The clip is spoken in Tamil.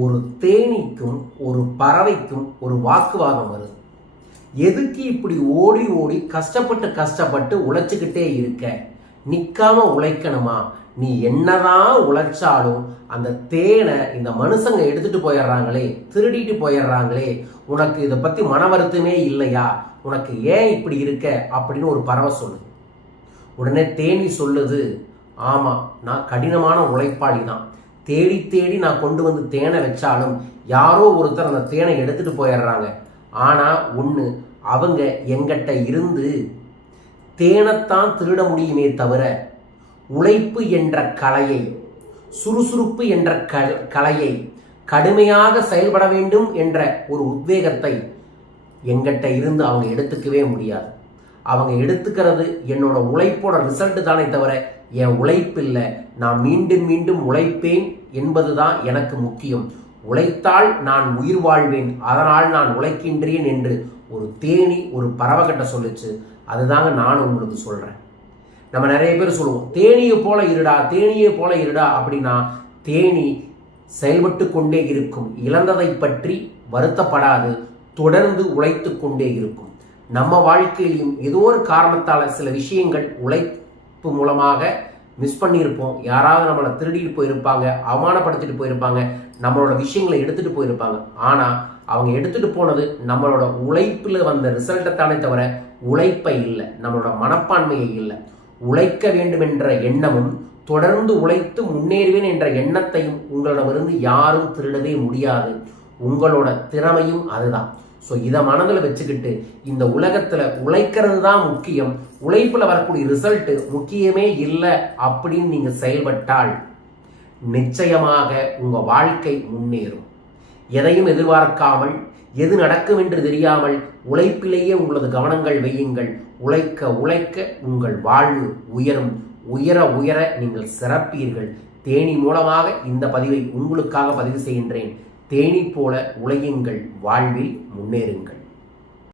ஒரு தேனீக்கும் ஒரு பறவைக்கும் ஒரு வாக்குவாதம் வருது. எதுக்கு இப்படி ஓடி ஓடி கஷ்டப்பட்டு உழைச்சிக்கிட்டே இருக்க? நிக்காம உழைக்கணுமா? நீ என்னதான் உழைச்சாலும் அந்த தேனை இந்த மனுஷங்க எடுத்துட்டு போயிடுறாங்களே, திருடிட்டு போயிடுறாங்களே, உனக்கு இதை பத்தி மன வருத்தமே இல்லையா? உனக்கு ஏன் இப்படி இருக்க அப்படின்னு ஒரு பறவை சொல்லுது. உடனே தேனி சொல்லுது, ஆமா, நான் கடினமான உழைப்பாளி தான். தேடி தேடி நான் கொண்டு வந்து தேனை வச்சாலும் யாரோ ஒருத்தர் அந்த தேனை எடுத்துட்டு போயிடுறாங்க. ஆனா ஒண்ணு, அவங்க எங்கிட்ட இருந்து தேனைத்தான் திருட முடியுமே தவிர உழைப்பு என்ற கலையை, சுறுசுறுப்பு என்ற கலையை, கடுமையாக செயல்பட வேண்டும் என்ற ஒரு உத்வேகத்தை எங்கிட்ட இருந்து அவங்க எடுத்துக்கவே முடியாது. அவங்க எடுத்துக்கிறது என்னோட உழைப்போட ரிசல்ட் தானே தவிர என் உழைப்பு இல்லை. நான் மீண்டும் மீண்டும் உழைப்பேன் என்பதுதான் எனக்கு முக்கியம். உழைத்தால் நான் உயிர் வாழ்வேன், அதனால் நான் உழைக்கின்றேன் என்று ஒரு தேனி ஒரு பறவைகிட்ட சொல்லுச்சு. அதுதாங்க நானும் உங்களுக்கு சொல்றேன். நம்ம நிறைய பேர் சொல்லுவோம், தேனியை போல இருடா, தேனியை போல இருடா அப்படின்னா, தேனி செயல்பட்டு கொண்டே இருக்கும். இழந்ததை பற்றி வருத்தப்படாது, தொடர்ந்து உழைத்து கொண்டே இருக்கும். நம்ம வாழ்க்கையிலும் ஏதோ ஒரு காரணத்தால சில விஷயங்கள் உழைப்பு மூலமாக மிஸ் பண்ணியிருப்போம். யாராவது நம்மளை திருடிட்டு போயிருப்பாங்க, அவமானப்படுத்திட்டு போயிருப்பாங்க, நம்மளோட விஷயங்களை எடுத்துட்டு போயிருப்பாங்க. ஆனா அவங்க எடுத்துட்டு போனது நம்மளோட உழைப்புல வந்த ரிசல்ட்டை தானே தவிர உழைப்பை இல்லை, நம்மளோட மனப்பான்மையை இல்லை. உழைக்க வேண்டும் என்ற எண்ணமும் தொடர்ந்து உழைத்து முன்னேறுவேன் என்ற எண்ணத்தையும் உங்களிடமிருந்து யாரும் திருடவே முடியாது. உங்களோட திறமையும் அதுதான். ஸோ இதை மனதில் வச்சுக்கிட்டு இந்த உலகத்தில் உழைக்கிறது தான் முக்கியம், உழைப்பில் வரக்கூடிய ரிசல்ட் முக்கியமே இல்லை அப்படின்னு நீங்கள் செயல்பட்டால் நிச்சயமாக உங்கள் வாழ்க்கை முன்னேறும். எதையும் எதிர்பார்க்காமல், எது நடக்கும் என்று தெரியாமல் உழைப்பிலேயே உங்களது கவனங்கள் வையுங்கள். உழைக்க உழைக்க உங்கள் வாழ்வு உயரும். உயர உயர நீங்கள் சிறப்பீர்கள். தேனி மூலமாக இந்த பதிவை உங்களுக்காக பதிவு செய்கின்றேன். தேனி போல உழையுங்கள், வாழ்வில் முன்னேறுங்கள்.